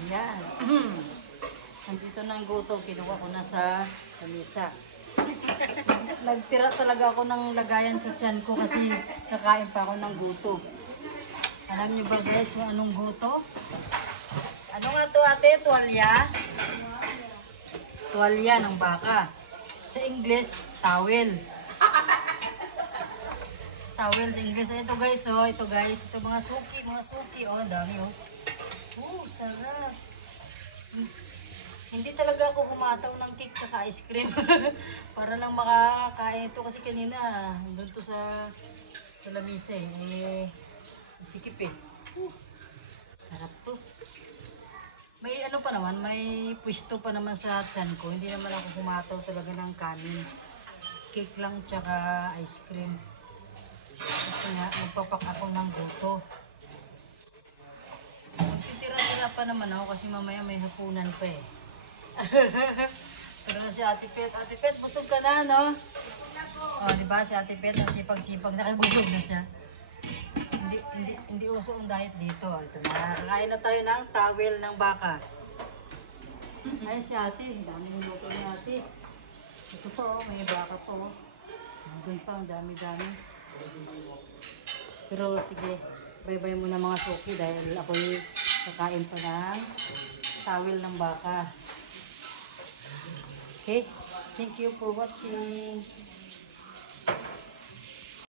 Ayan. Nandito na ang guto. Kinuha ko na sa lamisa. Nagtira talaga ako ng lagayan sa tiyan ko kasi kakain pa ako ng guto. Alam niyo ba guys kung anong guto? Ano nga to ate? Tuwalya? Tuwalya ng baka. Sa English, towel. Towel sa English. Ito guys, oh. Ito guys. Ito mga suki. Oh, dami oh. Oh, sarap. Hindi talaga ako humataw ng cake at ice cream. Para lang makakain ito kasi kanina doon to sa lamisa eh. Sikip eh. Sarap to. May ano pa naman, may pwesto pa naman sa tiyan ko. Hindi naman ako humataw talaga ng kanin. Cake lang tsaka ice cream. Kasi nga, magpapak ako ng guto. Titira-tira pa naman ako kasi mamaya may hapunan pa eh. Pero si Ate Pet. Ate Pet, busog ka na, no? O, diba si Ate Pet, sipag-sipag, nakibusog na siya. Hindi uso ang diet dito. Ito na, kakain na tayo ng towel ng baka. Ay, si Ate, dami ng luto ni Ate. Ito po, may baka po. Nandun pa, ang dami-dami. Pero sige, bye-bye muna mga suki dahil ako'y kakain pa ng towel ng baka. Okay, thank you for watching.